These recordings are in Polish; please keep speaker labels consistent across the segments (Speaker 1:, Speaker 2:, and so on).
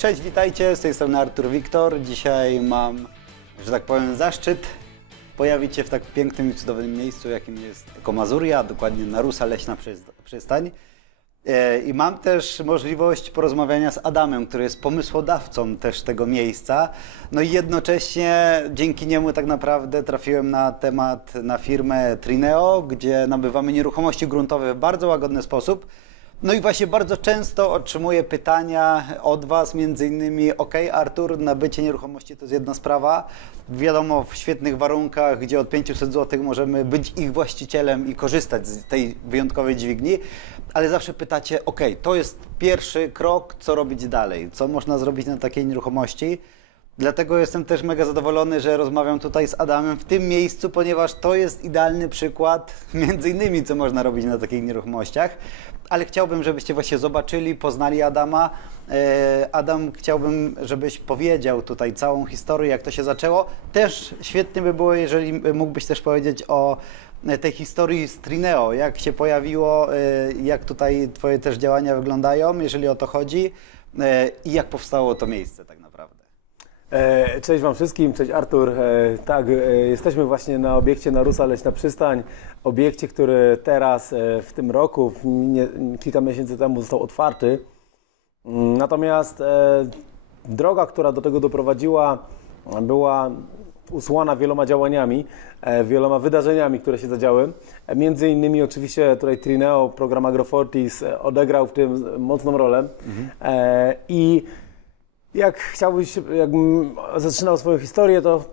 Speaker 1: Cześć, witajcie, z tej strony Artur Wiktor. Dzisiaj mam, że tak powiem, zaszczyt pojawić się w tak pięknym i cudownym miejscu, jakim jest Ekomazuria, dokładnie Narusa Leśna Przyst- Przystań. E, I mam też możliwość porozmawiania z Adamem, który jest pomysłodawcą też tego miejsca. No i jednocześnie dzięki niemu tak naprawdę trafiłem na temat, na firmę Trineo, gdzie nabywamy nieruchomości gruntowe w bardzo łagodny sposób. No i właśnie bardzo często otrzymuję pytania od Was, między innymi, ok, Artur, nabycie nieruchomości to jest jedna sprawa, wiadomo, w świetnych warunkach, gdzie od 500 zł możemy być ich właścicielem i korzystać z tej wyjątkowej dźwigni, ale zawsze pytacie, ok, to jest pierwszy krok, co robić dalej, co można zrobić na takiej nieruchomości. Dlatego jestem też mega zadowolony, że rozmawiam tutaj z Adamem w tym miejscu, ponieważ to jest idealny przykład, między innymi, co można robić na takich nieruchomościach. Ale chciałbym, żebyście właśnie zobaczyli, poznali Adama. E, Adam, chciałbym, żebyś powiedział tutaj całą historię, jak to się zaczęło. Też świetnie by było, jeżeli mógłbyś też powiedzieć o tej historii z Trineo, jak się pojawiło, e, jak tutaj Twoje też działania wyglądają, jeżeli o to chodzi e, i jak powstało to miejsce tak
Speaker 2: Cześć Wam wszystkim, cześć Artur. E, Tak, e, jesteśmy właśnie na obiekcie Narusa Leśna Przystań. Obiekcie, który teraz e, w tym roku, nie, kilka miesięcy temu został otwarty. Mm, Natomiast e, droga, która do tego doprowadziła, była usłana wieloma działaniami, e, wieloma wydarzeniami, które się zadziały. E, Między innymi oczywiście tutaj Trineo, program Agrofortis e, odegrał w tym mocną rolę. E, I jak chciałbyś, jakbym zaczynał swoją historię, to,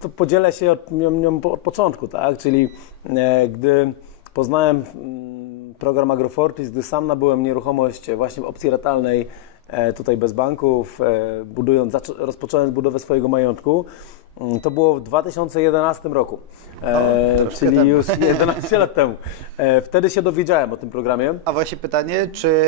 Speaker 2: to podzielę się od, nią, od początku, tak? Czyli e, gdy poznałem mm, program Agrofortis, gdy sam nabyłem nieruchomość właśnie w opcji ratalnej, e, tutaj bez banków, e, budując, rozpocząłem budowę swojego majątku, to było w 2011 roku, e,
Speaker 1: troszkę
Speaker 2: czyli
Speaker 1: temu.
Speaker 2: już 11 lat temu. E, wtedy się dowiedziałem o tym programie.
Speaker 1: A właśnie pytanie, czy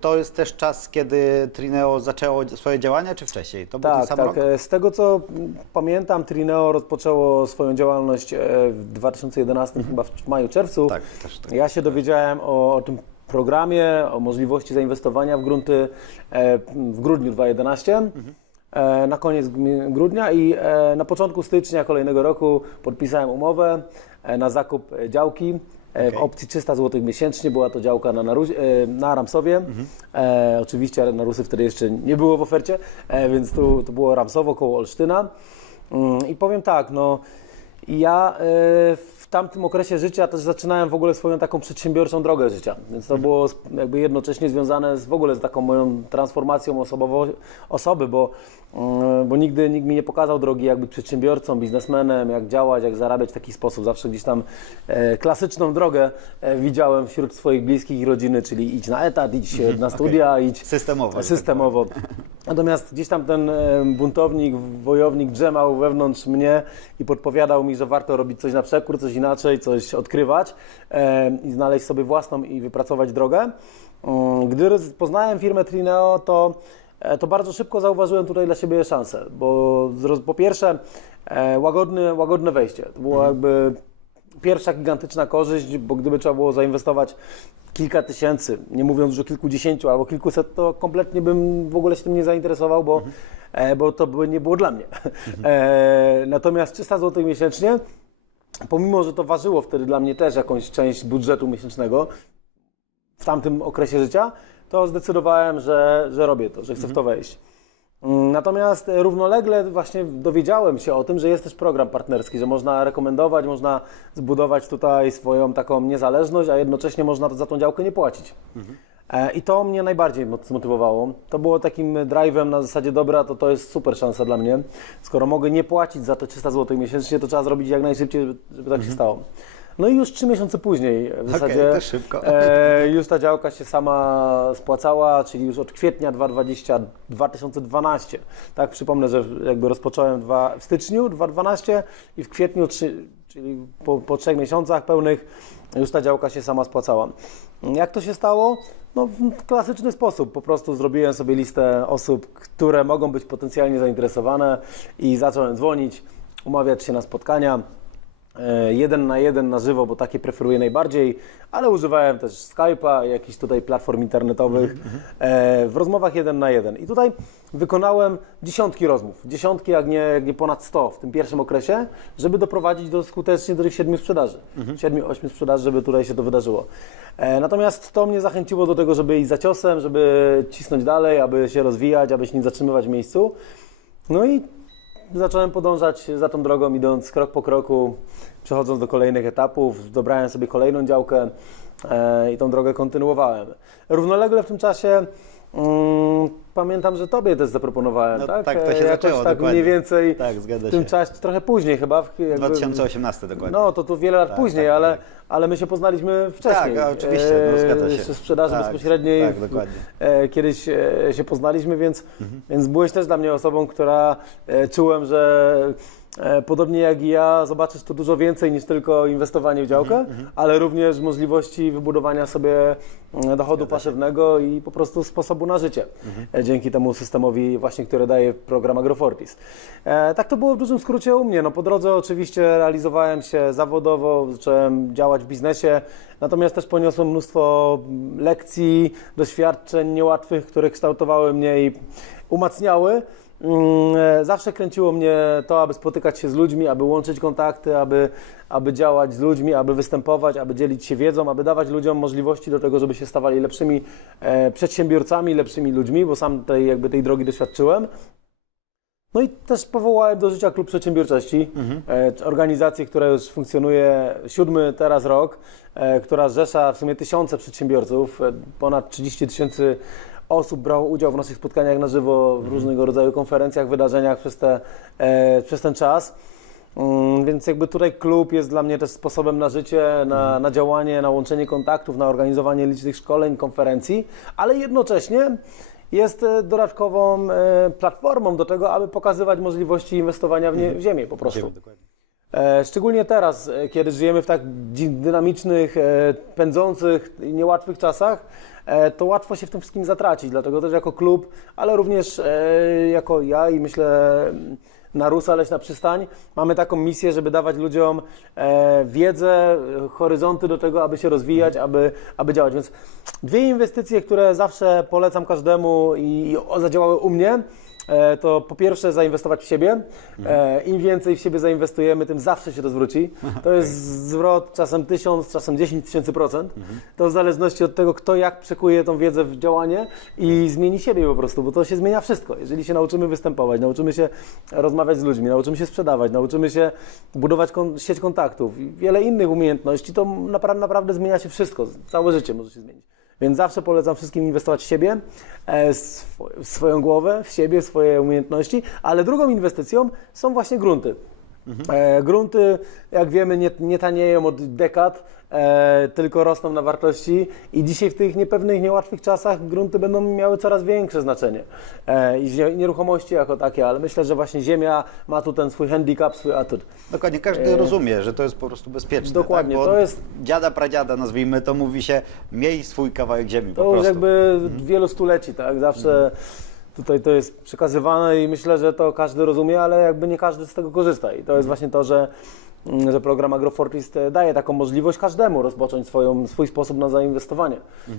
Speaker 1: to jest też czas, kiedy Trineo zaczęło swoje działania, czy wcześniej? To
Speaker 2: Tak,
Speaker 1: sam
Speaker 2: tak.
Speaker 1: rok?
Speaker 2: E, Z tego co mm, pamiętam, Trineo rozpoczęło swoją działalność e, w 2011, chyba w maju, czerwcu.
Speaker 1: Tak, też tak.
Speaker 2: Ja się dowiedziałem o, o tym programie, o możliwości zainwestowania w grunty e, w grudniu 2011. e, Na koniec grudnia i e, na początku stycznia kolejnego roku podpisałem umowę e, na zakup e, działki e, w opcji 300 zł miesięcznie. Była to działka na, Naru- e, na Ramsowie. E, oczywiście na Rusy wtedy jeszcze nie było w ofercie, e, więc tu, to było Ramsowo koło Olsztyna. Mm, I powiem tak, no ja e, w tamtym okresie życia też zaczynałem w ogóle swoją taką przedsiębiorczą drogę życia, więc to było sp- jakby jednocześnie związane z w ogóle z taką moją transformacją osobowo, osoby, bo, mm, bo nigdy nikt mi nie pokazał drogi jak być przedsiębiorcą, biznesmenem, jak działać, jak zarabiać w taki sposób. Zawsze gdzieś tam e, klasyczną drogę e, widziałem wśród swoich bliskich i rodziny, czyli idź na etat, idź na studia, idź
Speaker 1: Systemowo. tak
Speaker 2: systemowo. Natomiast gdzieś tam ten e, buntownik, wojownik drzemał wewnątrz mnie i podpowiadał mi, że warto robić coś na przekór, coś inaczej, coś odkrywać i znaleźć sobie własną i wypracować drogę. Mm, Gdy poznałem firmę Trineo, to, e, to bardzo szybko zauważyłem tutaj dla siebie szansę, bo po pierwsze e, łagodne, łagodne wejście. To było jakby pierwsza gigantyczna korzyść, bo gdyby trzeba było zainwestować kilka tysięcy, nie mówiąc już o kilkudziesięciu albo kilkuset, to kompletnie bym w ogóle się tym nie zainteresował, bo, e, bo to by nie było dla mnie. E, natomiast 300 zł miesięcznie, pomimo, że to ważyło wtedy dla mnie też jakąś część budżetu miesięcznego w tamtym okresie życia, to zdecydowałem, że, że robię to, że chcę w to wejść. Mm, Natomiast równolegle właśnie dowiedziałem się o tym, że jest też program partnerski, że można rekomendować, można zbudować tutaj swoją taką niezależność, a jednocześnie można za tą działkę nie płacić. E, I to mnie najbardziej zmotywowało. To było takim drive'em na zasadzie, dobra, to to jest super szansa dla mnie. Skoro mogę nie płacić za te 300 zł miesięcznie, to trzeba zrobić jak najszybciej, żeby, żeby tak się stało. No i już trzy miesiące później w zasadzie
Speaker 1: to szybko.
Speaker 2: E, już ta działka się sama spłacała, czyli już od kwietnia 2020, 2012. Tak, przypomnę, że jakby rozpocząłem dwa, w styczniu 2012 i w kwietniu, czyli po, po trzech miesiącach pełnych, już ta działka się sama spłacała. Jak to się stało? No, w klasyczny sposób. Po prostu zrobiłem sobie listę osób, które mogą być potencjalnie zainteresowane i zacząłem dzwonić, umawiać się na spotkania. E, jeden na jeden na żywo, bo takie preferuję najbardziej, ale używałem też Skype'a, jakichś tutaj platform internetowych e, w rozmowach jeden na jeden. I tutaj wykonałem dziesiątki rozmów, dziesiątki, jak nie, jak nie ponad 100 w tym pierwszym okresie, żeby doprowadzić do skutecznie do tych siedmiu sprzedaży, siedmiu, ośmiu sprzedaży, żeby tutaj się to wydarzyło. E, natomiast to mnie zachęciło do tego, żeby iść za ciosem, żeby cisnąć dalej, aby się rozwijać, aby się nie zatrzymywać w miejscu. No i zacząłem podążać za tą drogą, idąc krok po kroku, przechodząc do kolejnych etapów, dobrałem sobie kolejną działkę e, i tą drogę kontynuowałem. Równolegle w tym czasie mm, pamiętam, że Tobie też zaproponowałem,
Speaker 1: No
Speaker 2: tak?
Speaker 1: tak, to
Speaker 2: E,
Speaker 1: się
Speaker 2: jakoś
Speaker 1: zaczęło,
Speaker 2: tak
Speaker 1: dokładnie.
Speaker 2: mniej więcej
Speaker 1: Tak,
Speaker 2: w tym
Speaker 1: się.
Speaker 2: czasie, trochę później chyba. w- jakby-
Speaker 1: 2018 dokładnie.
Speaker 2: No, to tu wiele lat
Speaker 1: Tak,
Speaker 2: później,
Speaker 1: tak,
Speaker 2: ale,
Speaker 1: tak.
Speaker 2: ale my się poznaliśmy wcześniej.
Speaker 1: Tak, oczywiście, no, zgadza się.
Speaker 2: Jeszcze w sprzedaży
Speaker 1: Tak,
Speaker 2: bezpośredniej.
Speaker 1: tak, dokładnie.
Speaker 2: e, kiedyś e, się poznaliśmy, więc,
Speaker 1: Mhm.
Speaker 2: więc byłeś też dla mnie osobą, która e, czułem, że e, podobnie jak i ja, zobaczysz tu dużo więcej niż tylko inwestowanie w działkę,
Speaker 1: Mhm,
Speaker 2: ale również możliwości wybudowania sobie mm, dochodu pasywnego i po prostu sposobu na życie
Speaker 1: Mhm.
Speaker 2: e, dzięki temu systemowi właśnie, który daje program Agrofortis. E, tak to było w dużym skrócie u mnie. No, po drodze oczywiście realizowałem się zawodowo, zacząłem działać w biznesie, natomiast też poniosłem mnóstwo mm, lekcji, doświadczeń niełatwych, które kształtowały mnie i umacniały. Mm, e, Zawsze kręciło mnie to, aby spotykać się z ludźmi, aby łączyć kontakty, aby, aby działać z ludźmi, aby występować, aby dzielić się wiedzą, aby dawać ludziom możliwości do tego, żeby się stawali lepszymi e, przedsiębiorcami, lepszymi ludźmi, bo sam tej, jakby tej drogi doświadczyłem. No i też powołałem do życia Klub Przedsiębiorczości, e, organizację, która już funkcjonuje siódmy teraz rok, która zrzesza w sumie tysiące przedsiębiorców, ponad 30 tysięcy osób brało udział w naszych spotkaniach na żywo, w różnego rodzaju konferencjach, wydarzeniach przez, te, e, przez ten czas. Mm, Więc jakby tutaj klub jest dla mnie też sposobem na życie, na, na działanie, na łączenie kontaktów, na organizowanie licznych szkoleń, konferencji, ale jednocześnie jest e, dodatkową e, platformą do tego, aby pokazywać możliwości inwestowania w, nie, w ziemię po prostu. E, Szczególnie teraz, e, kiedy żyjemy w tak dynamicznych, e, pędzących i niełatwych czasach, to łatwo się w tym wszystkim zatracić. Dlatego też jako klub, ale również jako ja i myślę mm, Narusa Leśna Przystań, mamy taką misję, żeby dawać ludziom wiedzę, horyzonty do tego, aby się rozwijać, aby, aby działać. Więc dwie inwestycje, które zawsze polecam każdemu i, i zadziałały u mnie, to po pierwsze zainwestować w siebie. E, Im więcej w siebie zainwestujemy, tym zawsze się to zwróci. To jest zwrot czasem tysiąc, czasem 10 tysięcy procent. To w zależności od tego, kto jak przekuje tą wiedzę w działanie i zmieni siebie po prostu, bo to się zmienia wszystko. Jeżeli się nauczymy występować, nauczymy się rozmawiać z ludźmi, nauczymy się sprzedawać, nauczymy się budować kon- sieć kontaktów i wiele innych umiejętności, to naprawdę zmienia się wszystko. Całe życie może się zmienić. Więc zawsze polecam wszystkim inwestować w siebie, e, w swoją głowę, w siebie, w swoje umiejętności, ale drugą inwestycją są właśnie grunty. E, grunty, jak wiemy, nie, nie tanieją od dekad, e, tylko rosną na wartości i dzisiaj w tych niepewnych, niełatwych czasach grunty będą miały coraz większe znaczenie. E, I nieruchomości jako takie, ale myślę, że właśnie ziemia ma tu ten swój handicap, swój atut.
Speaker 1: Dokładnie, każdy
Speaker 2: E,
Speaker 1: rozumie, że to jest po prostu bezpieczne.
Speaker 2: Dokładnie,
Speaker 1: tak?
Speaker 2: To jest-
Speaker 1: Dziada, pradziada, nazwijmy to, mówi się, miej swój kawałek ziemi po
Speaker 2: To już
Speaker 1: prostu.
Speaker 2: jakby wielu stuleci, tak? Zawsze tutaj to jest przekazywane i myślę, że to każdy rozumie, ale jakby nie każdy z tego korzysta. I to jest właśnie to, że, mm, że program Agrofortis e, daje taką możliwość każdemu rozpocząć swoją, swój sposób na zainwestowanie.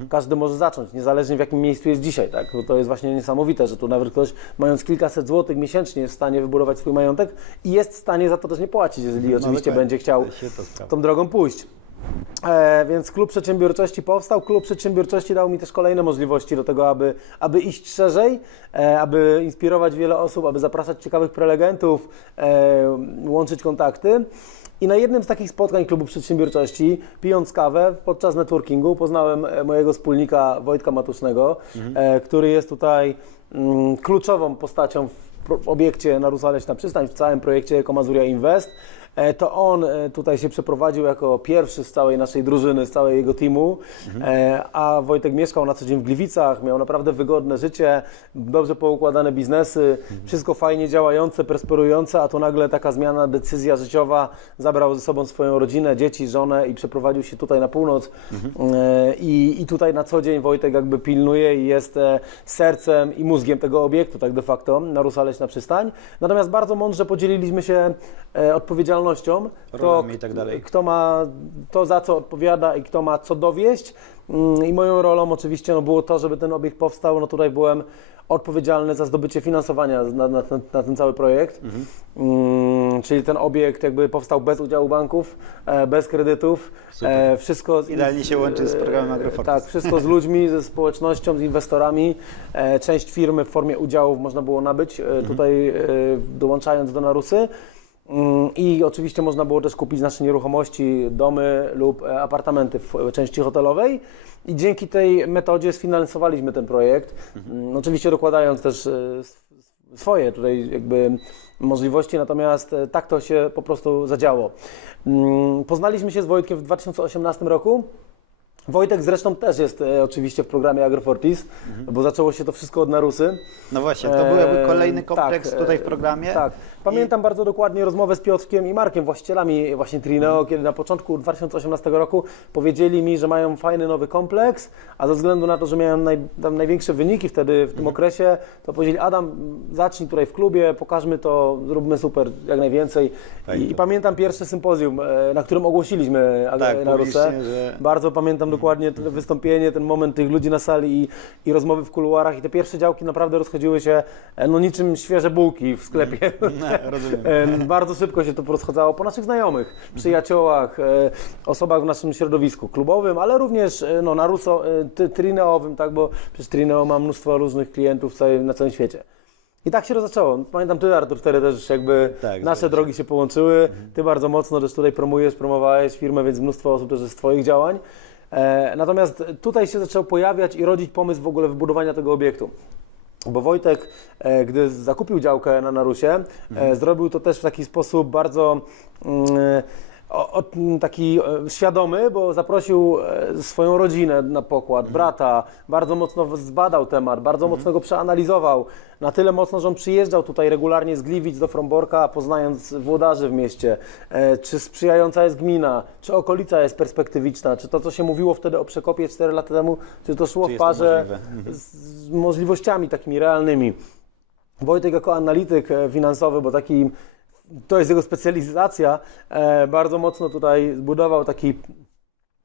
Speaker 2: Każdy może zacząć, niezależnie w jakim miejscu jest dzisiaj, tak? Bo to jest właśnie niesamowite, że tu nawet ktoś mając kilkaset złotych miesięcznie jest w stanie wybudować swój majątek i jest w stanie za to też nie płacić, jeżeli oczywiście
Speaker 1: dokładnie.
Speaker 2: będzie chciał tą drogą pójść. E, więc klub przedsiębiorczości powstał. Klub przedsiębiorczości dał mi też kolejne możliwości do tego, aby, aby iść szerzej, e, aby inspirować wiele osób, aby zapraszać ciekawych prelegentów, e, łączyć kontakty. I na jednym z takich spotkań klubu przedsiębiorczości, pijąc kawę podczas networkingu, poznałem e, mojego wspólnika Wojtka Matusznego, e, który jest tutaj mm, kluczową postacią w obiekcie Narusa Leśna Przystań, w całym projekcie Ekomazuria Invest. E, To on e, tutaj się przeprowadził jako pierwszy z całej naszej drużyny, z całego jego teamu, E, a Wojtek mieszkał na co dzień w Gliwicach, miał naprawdę wygodne życie, dobrze poukładane biznesy, wszystko fajnie działające, prosperujące, a tu nagle taka zmiana, decyzja życiowa, zabrał ze sobą swoją rodzinę, dzieci, żonę i przeprowadził się tutaj na północ. E, i, i tutaj na co dzień Wojtek jakby pilnuje i jest sercem i mózgiem tego obiektu, tak de facto, Narusa Leśna Przystań. Natomiast bardzo mądrze podzieliliśmy się odpowiedzialnością
Speaker 1: Rolami i tak dalej.
Speaker 2: kto ma to, za co odpowiada i kto ma co dowieść. Mm, I moją rolą oczywiście no, było to, żeby ten obiekt powstał. No tutaj byłem odpowiedzialny za zdobycie finansowania na, na, ten, na ten cały projekt.
Speaker 1: Mhm.
Speaker 2: Mm, czyli ten obiekt jakby powstał bez udziału banków, e, bez kredytów. E, wszystko z-
Speaker 1: Idealnie się łączy z programem
Speaker 2: e,
Speaker 1: Agrofortis.
Speaker 2: Tak, wszystko z ludźmi, ze społecznością, z inwestorami. E, część firmy w formie udziałów można było nabyć e, tutaj e, dołączając do Narusy. Mm, I oczywiście można było też kupić nasze nieruchomości, domy lub e, apartamenty w e, części hotelowej. I dzięki tej metodzie sfinansowaliśmy ten projekt. Mm, Oczywiście dokładając też e, sw- swoje tutaj jakby możliwości, natomiast e, tak to się po prostu zadziało. Mm, Poznaliśmy się z Wojtkiem w 2018 roku. Wojtek zresztą też jest e, oczywiście w programie Agrofortis, bo zaczęło się to wszystko od Narusy.
Speaker 1: No właśnie, to był jakby
Speaker 2: E,
Speaker 1: kolejny kompleks
Speaker 2: tak,
Speaker 1: tutaj
Speaker 2: e,
Speaker 1: w programie.
Speaker 2: Tak. Pamiętam bardzo dokładnie rozmowę z Piotrkiem i Markiem, właścicielami właśnie Trineo,
Speaker 1: Mhm.
Speaker 2: kiedy na początku 2018 roku powiedzieli mi, że mają fajny nowy kompleks, a ze względu na to, że miałem naj, tam największe wyniki wtedy w tym
Speaker 1: Mhm.
Speaker 2: okresie, to powiedzieli Adam, zacznij tutaj w klubie, pokażmy to, zróbmy super, jak najwięcej. I, pamiętam pierwsze sympozjum, e, na którym ogłosiliśmy
Speaker 1: Tak,
Speaker 2: na Rusę.
Speaker 1: że-
Speaker 2: Bardzo pamiętam dokładnie to wystąpienie, ten moment tych ludzi na sali i, i rozmowy w kuluarach i te pierwsze działki naprawdę rozchodziły się e, no niczym świeże bułki w sklepie.
Speaker 1: No, rozumiem.
Speaker 2: E, Bardzo szybko się to porozchodzało po naszych znajomych, przyjaciołach, e, osobach w naszym środowisku klubowym, ale również e, no, na Ruso, trineowym, tak, bo przez Trineo mam mnóstwo różnych klientów na całym świecie. I tak się zaczęło. Pamiętam Ty, Artur, wtedy też jakby
Speaker 1: Tak,
Speaker 2: nasze drogi się połączyły. Ty bardzo mocno też tutaj promujesz, promowałeś firmę, więc mnóstwo osób też z Twoich działań. E, natomiast tutaj się zaczął pojawiać i rodzić pomysł w ogóle wybudowania tego obiektu. Bo Wojtek, e, gdy zakupił działkę na Narusie, e, zrobił to też w taki sposób bardzo mm, o, o, m, taki e, świadomy, bo zaprosił e, swoją rodzinę na pokład, brata, bardzo mocno zbadał temat, bardzo mocno go przeanalizował. Na tyle mocno, że on przyjeżdżał tutaj regularnie z Gliwic do Fromborka, poznając włodarzy w mieście, e, czy sprzyjająca jest gmina, czy okolica jest perspektywiczna, czy to, co się mówiło wtedy o Przekopie 4 lata temu, czy to szło
Speaker 1: Czy
Speaker 2: w
Speaker 1: jest to
Speaker 2: parze
Speaker 1: możliwe?
Speaker 2: z, z możliwościami takimi realnymi. Wojtek jako analityk e, finansowy, bo taki, to jest jego specjalizacja, e, bardzo mocno tutaj zbudował taki,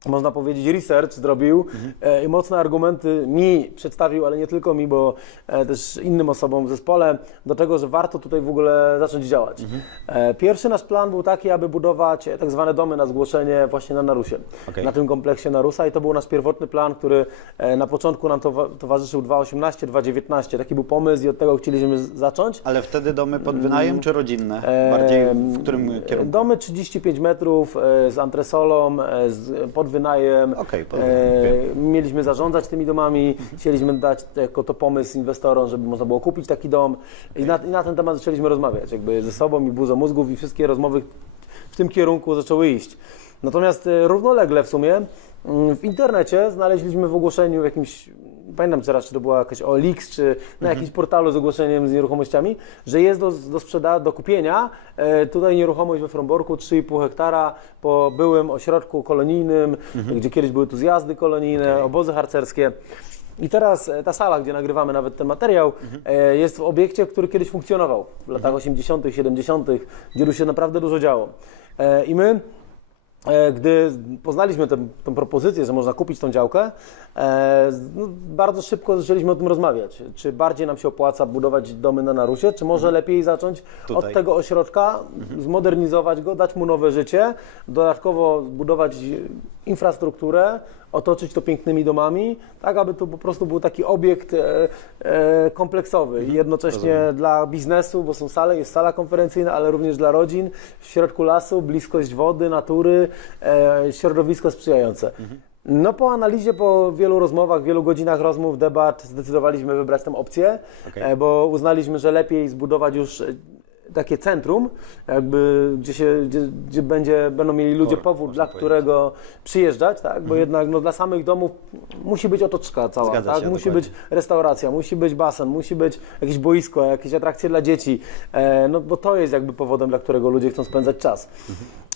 Speaker 2: można powiedzieć, research zrobił e, i mocne argumenty mi przedstawił, ale nie tylko mi, bo e, też innym osobom w zespole, do tego, że warto tutaj w ogóle zacząć działać. E, pierwszy nasz plan był taki, aby budować tak zwane domy na zgłoszenie właśnie na Narusie,
Speaker 1: Okej.
Speaker 2: na tym kompleksie Narusa i to był nasz pierwotny plan, który na początku nam towa- towarzyszył 2018, 2019. Taki był pomysł i od tego chcieliśmy zacząć.
Speaker 1: Ale wtedy domy pod wynajem czy rodzinne? Bardziej w którym kierunku?
Speaker 2: Domy 35 metrów z antresolą, z, pod wynajem.
Speaker 1: Pod
Speaker 2: E, mieliśmy zarządzać tymi domami, chcieliśmy dać jako to pomysł inwestorom, żeby można było kupić taki dom. I na, i na ten temat zaczęliśmy rozmawiać, jakby ze sobą i burzą mózgów i wszystkie rozmowy w tym kierunku zaczęły iść. Natomiast e, równolegle w sumie mm, w internecie znaleźliśmy w ogłoszeniu jakimś, pamiętam teraz, czy to była jakaś OLX, czy na jakimś portalu z ogłoszeniem z nieruchomościami, że jest do, do sprzeda, do kupienia e, tutaj nieruchomość we Fromborku, 3,5 hektara po byłym ośrodku kolonijnym, gdzie kiedyś były tu zjazdy kolonijne, obozy harcerskie. I teraz e, ta sala, gdzie nagrywamy nawet ten materiał, e, jest w obiekcie, który kiedyś funkcjonował w latach 80., 70., gdzie tu się naprawdę dużo działo. E, I my Gdy poznaliśmy tę, tę propozycję, że można kupić tą działkę, e, no, bardzo szybko zaczęliśmy o tym rozmawiać. Czy bardziej nam się opłaca budować domy na Narusie, czy może lepiej zacząć
Speaker 1: Tutaj.
Speaker 2: od tego ośrodka, zmodernizować go, dać mu nowe życie, dodatkowo budować infrastrukturę, otoczyć to pięknymi domami, tak aby to po prostu był taki obiekt e, e, kompleksowy i jednocześnie dla biznesu, bo są sale, jest sala konferencyjna, ale również dla rodzin, w środku lasu, bliskość wody, natury, e, środowisko sprzyjające. No po analizie, po wielu rozmowach, wielu godzinach rozmów, debat, zdecydowaliśmy wybrać tę opcję,
Speaker 1: Okej.
Speaker 2: e, bo uznaliśmy, że lepiej zbudować już takie centrum, jakby, gdzie, się, gdzie, gdzie będzie, będą mieli ludzie
Speaker 1: Core,
Speaker 2: powód, dla którego przyjeżdżać, tak? bo jednak no, dla samych domów musi być otoczka cała,
Speaker 1: Mhm. Zgadza
Speaker 2: tak?
Speaker 1: się,
Speaker 2: musi
Speaker 1: dokładnie.
Speaker 2: być restauracja, musi być basen, musi być jakieś boisko, jakieś atrakcje dla dzieci, e, no bo to jest jakby powodem, dla którego ludzie chcą spędzać czas.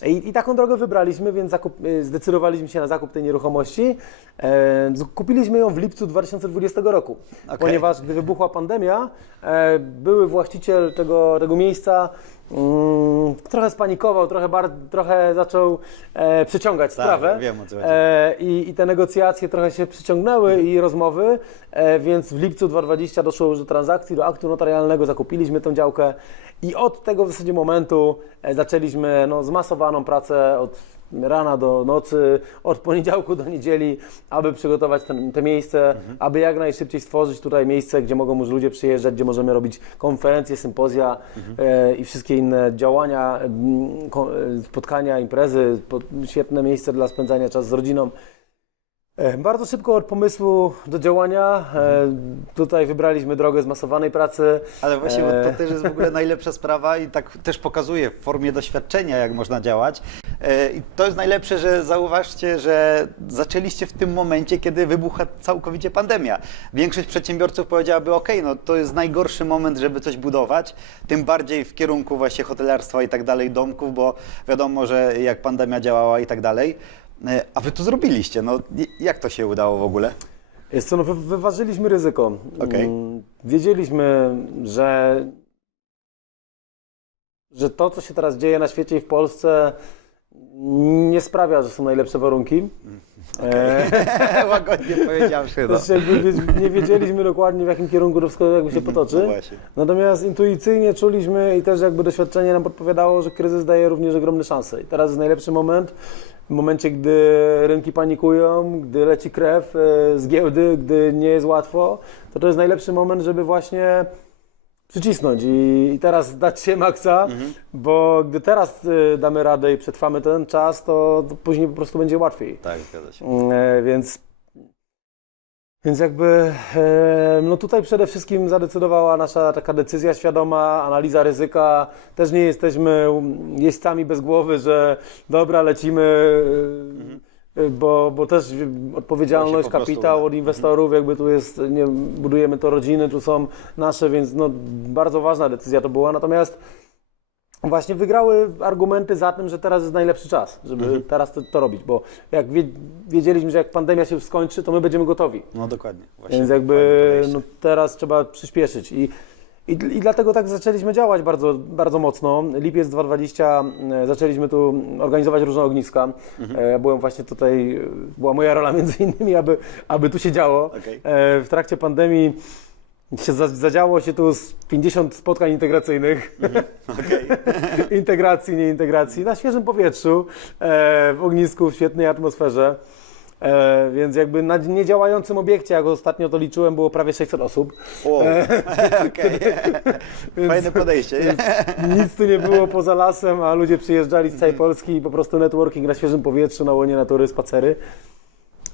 Speaker 2: I, I taką drogę wybraliśmy, więc zakup, e, zdecydowaliśmy się na zakup tej nieruchomości. E, kupiliśmy ją w lipcu 2020 roku,
Speaker 1: Okej.
Speaker 2: ponieważ gdy wybuchła pandemia, e, były właściciel tego, tego miejsca mm, trochę spanikował, trochę, bar, trochę zaczął e, przyciągać sprawę.
Speaker 1: wiem, o co chodzi.
Speaker 2: E, i, I te negocjacje trochę się przyciągnęły i rozmowy, e, więc w lipcu 2020 doszło już do transakcji, do aktu notarialnego, zakupiliśmy tę działkę i od tego w zasadzie momentu e, zaczęliśmy no, zmasowaną pracę od rana do nocy, od poniedziałku do niedzieli, aby przygotować ten, te miejsce, aby jak najszybciej stworzyć tutaj miejsce, gdzie mogą już ludzie przyjeżdżać, gdzie możemy robić konferencje, sympozja e, i wszystkie inne działania, mm, e, spotkania, imprezy, świetne miejsce dla spędzania czasu z rodziną. E, Bardzo szybko od pomysłu do działania. E, tutaj wybraliśmy drogę zmasowanej pracy.
Speaker 1: Ale właśnie
Speaker 2: E.
Speaker 1: to też jest w ogóle najlepsza sprawa i tak też pokazuje w formie doświadczenia, jak można działać. E, I to jest najlepsze, że zauważcie, że zaczęliście w tym momencie, kiedy wybucha całkowicie pandemia. Większość przedsiębiorców powiedziałaby, ok, no to jest najgorszy moment, żeby coś budować, tym bardziej w kierunku właśnie hotelarstwa i tak dalej, domków, bo wiadomo, że jak pandemia działała i tak dalej. E, A wy to zrobiliście, no jak to się udało w ogóle?
Speaker 2: Jest co, no, wy, wyważyliśmy ryzyko.
Speaker 1: Okej.
Speaker 2: Mm, Wiedzieliśmy, że, że to, co się teraz dzieje na świecie i w Polsce, nie sprawia, że są najlepsze warunki. E,
Speaker 1: Łagodnie powiedziawszy, no.
Speaker 2: Wie- nie wiedzieliśmy dokładnie, w jakim kierunku to wszystko jakby się potoczy.
Speaker 1: No.
Speaker 2: Natomiast intuicyjnie czuliśmy i też jakby doświadczenie nam podpowiadało, że kryzys daje również ogromne szanse. I teraz jest najlepszy moment, w momencie, gdy rynki panikują, gdy leci krew e, z giełdy, gdy nie jest łatwo, to to jest najlepszy moment, żeby właśnie przycisnąć i, teraz dać się maksa, bo gdy teraz e, damy radę i przetrwamy ten czas, to, to później po prostu będzie łatwiej.
Speaker 1: Tak, zgadza się.
Speaker 2: E, więc, więc jakby no tutaj przede wszystkim zadecydowała nasza taka decyzja świadoma, analiza ryzyka. Też nie jesteśmy jeźdźcami bez głowy, że dobra, lecimy, e, bo, bo też odpowiedzialność,
Speaker 1: po
Speaker 2: kapitał od inwestorów, jakby tu jest, nie, budujemy to rodziny, tu są nasze, więc no, bardzo ważna decyzja to była. Natomiast Właśnie wygrały argumenty za tym, że teraz jest najlepszy czas, żeby
Speaker 1: Mhm.
Speaker 2: teraz to, to robić, bo jak wie, wiedzieliśmy, że jak pandemia się już skończy, to my będziemy gotowi.
Speaker 1: No dokładnie. Właśnie
Speaker 2: Więc jakby no, teraz trzeba przyspieszyć. I, i, I dlatego tak zaczęliśmy działać bardzo, bardzo mocno. Lipiec 2020 e, zaczęliśmy tu organizować różne ogniska.
Speaker 1: Mhm.
Speaker 2: E, byłem właśnie tutaj, e, była moja rola między innymi, aby, aby tu się działo. E, W trakcie pandemii się za- zadziało się tu z 50 spotkań integracyjnych.
Speaker 1: Okej.
Speaker 2: integracji, nie integracji, na świeżym powietrzu, e, w ognisku, w świetnej atmosferze. E, więc jakby na niedziałającym obiekcie, jak ostatnio to liczyłem, było prawie 600 osób.
Speaker 1: Wow.
Speaker 2: E,
Speaker 1: Okej.
Speaker 2: Więc-
Speaker 1: Fajne podejście. nie?
Speaker 2: Nic tu nie było poza lasem, a ludzie przyjeżdżali z całej Polski i po prostu networking na świeżym powietrzu, na łonie natury, spacery.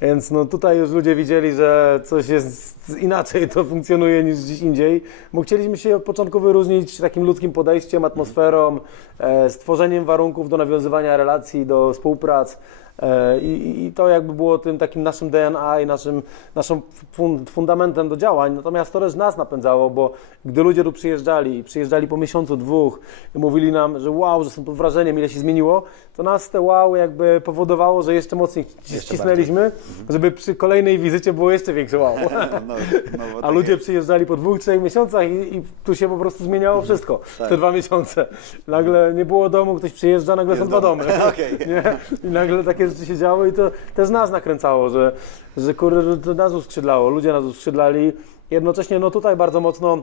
Speaker 2: Więc no tutaj już ludzie widzieli, że coś jest inaczej to funkcjonuje niż gdzieś indziej, bo chcieliśmy się od początku wyróżnić takim ludzkim podejściem, atmosferą, e, stworzeniem warunków do nawiązywania relacji, do współprac. E, I, I to jakby było tym takim naszym DNA i naszym, naszym fun, fundamentem do działań. Natomiast to też nas napędzało, bo gdy ludzie tu przyjeżdżali, przyjeżdżali po miesiącu, dwóch i mówili nam, że wow, że są pod wrażeniem, ile się zmieniło, to nas te wow jakby powodowało, że jeszcze mocniej
Speaker 1: Jeszcze
Speaker 2: ścisnęliśmy, żeby przy kolejnej wizycie było jeszcze większe wow.
Speaker 1: No, no, bo
Speaker 2: A
Speaker 1: tak
Speaker 2: ludzie
Speaker 1: jest.
Speaker 2: przyjeżdżali po dwóch, trzech miesiącach i, i tu się po prostu zmieniało wszystko.
Speaker 1: Tak.
Speaker 2: Te dwa miesiące. Nagle nie było domu, ktoś przyjeżdża, nagle
Speaker 1: Jest
Speaker 2: są dwa
Speaker 1: dom.
Speaker 2: domy.
Speaker 1: Okej.
Speaker 2: Nie? I nagle takie rzeczy się działy i to też nas nakręcało, że, że kurde, to nas uskrzydlało, ludzie nas uskrzydlali. Jednocześnie no tutaj bardzo mocno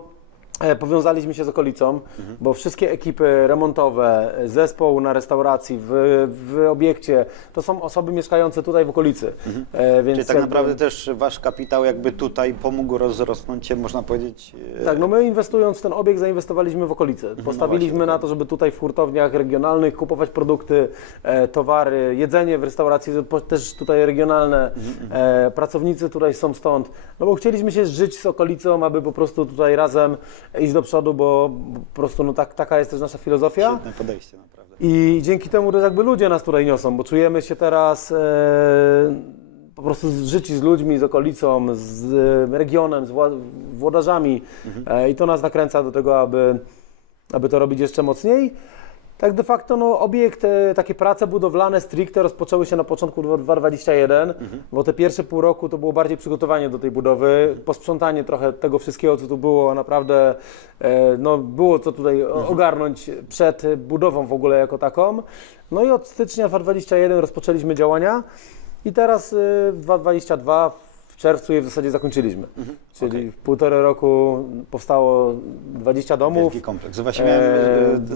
Speaker 2: powiązaliśmy się z okolicą, bo wszystkie ekipy remontowe, e, zespół na restauracji, w, w obiekcie, to są osoby mieszkające tutaj w okolicy. E, więc
Speaker 1: Czyli tak
Speaker 2: jakby-
Speaker 1: naprawdę też wasz kapitał jakby tutaj pomógł rozrosnąć się, można powiedzieć. e,
Speaker 2: Tak, no my inwestując w ten obiekt zainwestowaliśmy w okolice. Postawiliśmy
Speaker 1: właśnie,
Speaker 2: na to, żeby tutaj w hurtowniach regionalnych kupować produkty, e, towary, jedzenie w restauracji też tutaj regionalne. E, pracownicy tutaj są stąd. No bo chcieliśmy się żyć z okolicą, aby po prostu tutaj razem iść do przodu, bo po prostu no tak, taka jest też nasza filozofia.
Speaker 1: Świetne podejście, naprawdę.
Speaker 2: I dzięki temu też jakby ludzie nas tutaj niosą, bo czujemy się teraz e, po prostu życi z ludźmi, z okolicą, z e, regionem, z wła- włodarzami e, i to nas nakręca do tego, aby, aby to robić jeszcze mocniej. Tak de facto no, obiekt, e, takie prace budowlane stricte rozpoczęły się na początku 2021, bo te pierwsze pół roku to było bardziej przygotowanie do tej budowy, posprzątanie trochę tego wszystkiego, co tu było, naprawdę e, no, było co tutaj o- ogarnąć przed e, budową w ogóle jako taką. No i od stycznia 2021 rozpoczęliśmy działania i teraz e, w 2022 w czerwcu je w zasadzie zakończyliśmy. Czyli
Speaker 1: Okej.
Speaker 2: w półtorej roku powstało 20 domów.
Speaker 1: Wielki kompleks. Właśnie miałem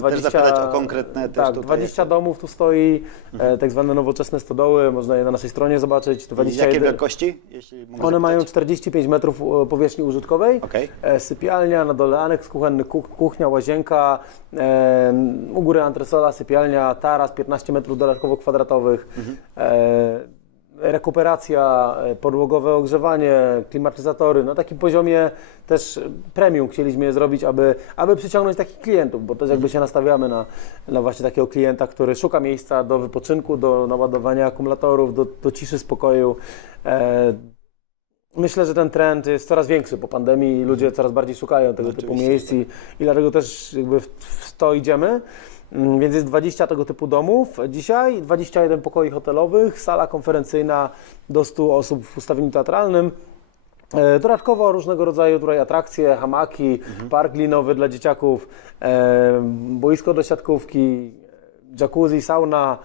Speaker 1: e, też zapytać o konkretne też
Speaker 2: tak,
Speaker 1: tutaj.
Speaker 2: 20 domów tu stoi, e, tak zwane nowoczesne stodoły, można je na naszej stronie zobaczyć.
Speaker 1: Jakie
Speaker 2: 21,
Speaker 1: wielkości? Jeśli mogę
Speaker 2: one mają
Speaker 1: zapytać?
Speaker 2: 45 metrów e, powierzchni użytkowej.
Speaker 1: Okej.
Speaker 2: E, Sypialnia, na dole aneks kuchenny, ku- kuchnia, łazienka, e, u góry antresola, sypialnia, taras, 15 metrów dodatkowo kwadratowych, e, rekuperacja, e, podłogowe ogrzewanie, klimatyzatory, na takim poziomie też premium chcieliśmy je zrobić, aby, aby przyciągnąć takich klientów, bo też jakby się nastawiamy na, na właśnie takiego klienta, który szuka miejsca do wypoczynku, do naładowania akumulatorów, do, do ciszy, spokoju. E, Myślę, że ten trend jest coraz większy po pandemii ludzie coraz bardziej szukają tego typu miejsc i, i dlatego też jakby w to idziemy. Mm, Więc jest 20 tego typu domów dzisiaj, 21 pokoi hotelowych, sala konferencyjna do 100 osób w ustawieniu teatralnym. E, Dodatkowo różnego rodzaju tutaj atrakcje, hamaki, park linowy dla dzieciaków, e, boisko do siatkówki, jacuzzi, sauna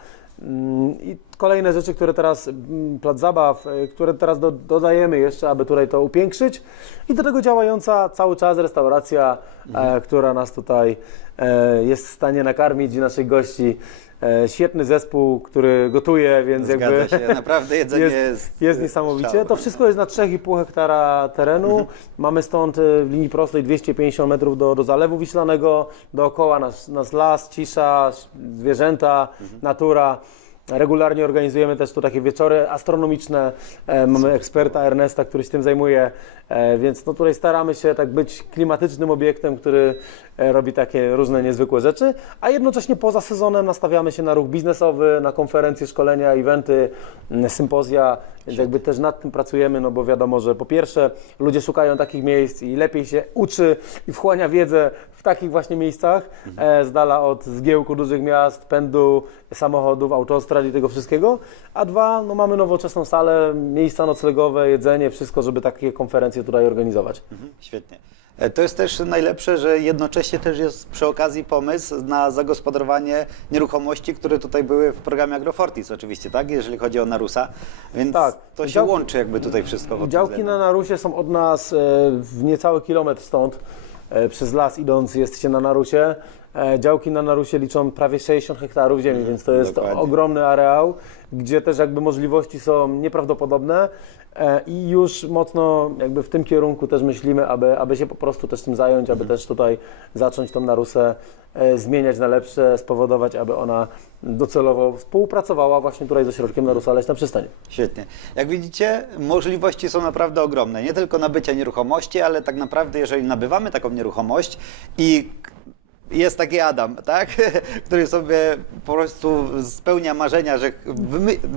Speaker 2: i kolejne rzeczy, które teraz, mm, plac zabaw, e, które teraz do, dodajemy jeszcze, aby tutaj to upiększyć. I do tego działająca cały czas restauracja, e, która nas tutaj e, jest w stanie nakarmić i naszych gości. E, świetny zespół, który gotuje, więc
Speaker 1: Zgadza
Speaker 2: jakby...
Speaker 1: się, naprawdę jedzenie
Speaker 2: jest,
Speaker 1: jest...
Speaker 2: jest niesamowicie.
Speaker 1: szał.
Speaker 2: To wszystko jest na 3,5 hektara terenu. Mamy stąd e, w linii prostej 250 metrów do, do Zalewu Wiślanego. Dookoła nas, nas las, cisza, zwierzęta, natura. Regularnie organizujemy też tu takie wieczory astronomiczne. E, mamy eksperta Ernesta, który się tym zajmuje, e, więc no tutaj staramy się tak być klimatycznym obiektem, który e, robi takie różne niezwykłe rzeczy, a jednocześnie poza sezonem nastawiamy się na ruch biznesowy, na konferencje, szkolenia, eventy, sympozja, więc jakby też nad tym pracujemy, no bo wiadomo, że po pierwsze ludzie szukają takich miejsc i lepiej się uczy i wchłania wiedzę w takich właśnie miejscach, e, z dala od zgiełku dużych miast, pędu samochodów, autostrad i tego wszystkiego, a dwa, no mamy nowoczesną salę, miejsca noclegowe, jedzenie, wszystko, żeby takie konferencje tutaj organizować.
Speaker 1: Mhm, Świetnie. E, To jest też najlepsze, że jednocześnie też jest przy okazji pomysł na zagospodarowanie nieruchomości, które tutaj były w programie Agrofortis oczywiście, tak? Jeżeli chodzi o Narusa, więc
Speaker 2: Tak.
Speaker 1: to się
Speaker 2: Działki-
Speaker 1: łączy jakby tutaj wszystko.
Speaker 2: Działki na Narusie są od nas e, w niecały kilometr stąd. E, Przez las idąc jesteście na Narusie. E, Działki na Narusie liczą prawie 60 hektarów ziemi, więc to jest
Speaker 1: dokładnie.
Speaker 2: ogromny areał, gdzie też jakby możliwości są nieprawdopodobne e, i już mocno jakby w tym kierunku też myślimy, aby, aby się po prostu też tym zająć, aby też tutaj zacząć tą Narusę e, zmieniać na lepsze, spowodować, aby ona docelowo współpracowała właśnie tutaj ze środkiem Narusa Leśna Przystań.
Speaker 1: Świetnie. Jak widzicie, możliwości są naprawdę ogromne. Nie tylko nabycia nieruchomości, ale tak naprawdę, jeżeli nabywamy taką nieruchomość i jest taki Adam, tak? który sobie po prostu spełnia marzenia, że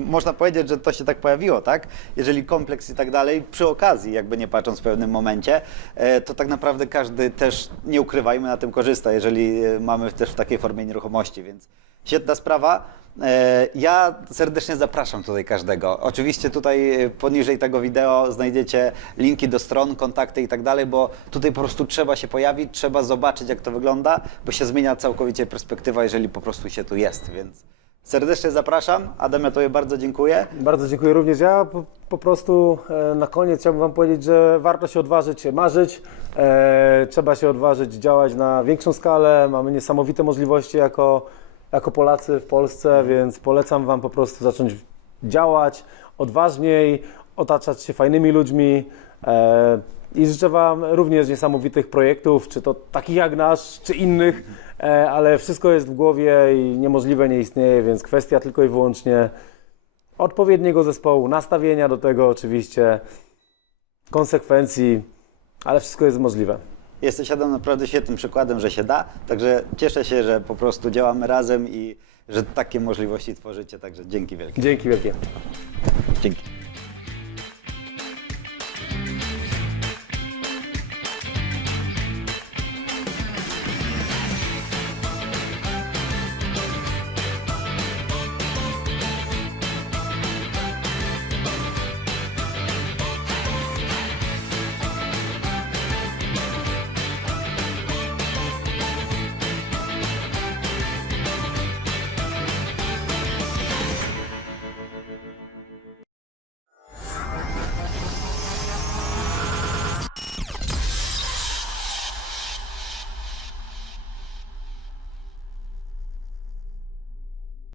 Speaker 1: można powiedzieć, że to się tak pojawiło, tak? Jeżeli kompleks i tak dalej, przy okazji, jakby nie patrząc w pewnym momencie, e, to tak naprawdę każdy też, nie ukrywajmy, na tym korzysta, jeżeli e, mamy też w takiej formie nieruchomości, więc świetna sprawa. E, Ja serdecznie zapraszam tutaj każdego. Oczywiście tutaj e, poniżej tego wideo znajdziecie linki do stron, kontakty i tak dalej, bo tutaj po prostu trzeba się pojawić, trzeba zobaczyć jak to wygląda, bo się zmienia całkowicie perspektywa, jeżeli po prostu się tu jest, więc serdecznie zapraszam. Adam, ja Tobie bardzo dziękuję.
Speaker 2: Bardzo dziękuję również. Ja po, po prostu e, na koniec chciałbym Wam powiedzieć, że warto się odważyć marzyć, e, trzeba się odważyć działać na większą skalę. Mamy niesamowite możliwości jako, jako Polacy w Polsce, więc polecam Wam po prostu zacząć działać odważniej, otaczać się fajnymi ludźmi. E, i życzę Wam również niesamowitych projektów, czy to takich jak nasz, czy innych, e, ale wszystko jest w głowie i niemożliwe nie istnieje, więc kwestia tylko i wyłącznie odpowiedniego zespołu, nastawienia do tego oczywiście, konsekwencji, ale wszystko jest możliwe.
Speaker 1: Jesteś Adam naprawdę świetnym przykładem, że się da, także cieszę się, że po prostu działamy razem i że takie możliwości tworzycie, także dzięki wielkie.
Speaker 2: Dzięki wielkie.
Speaker 1: Dzięki.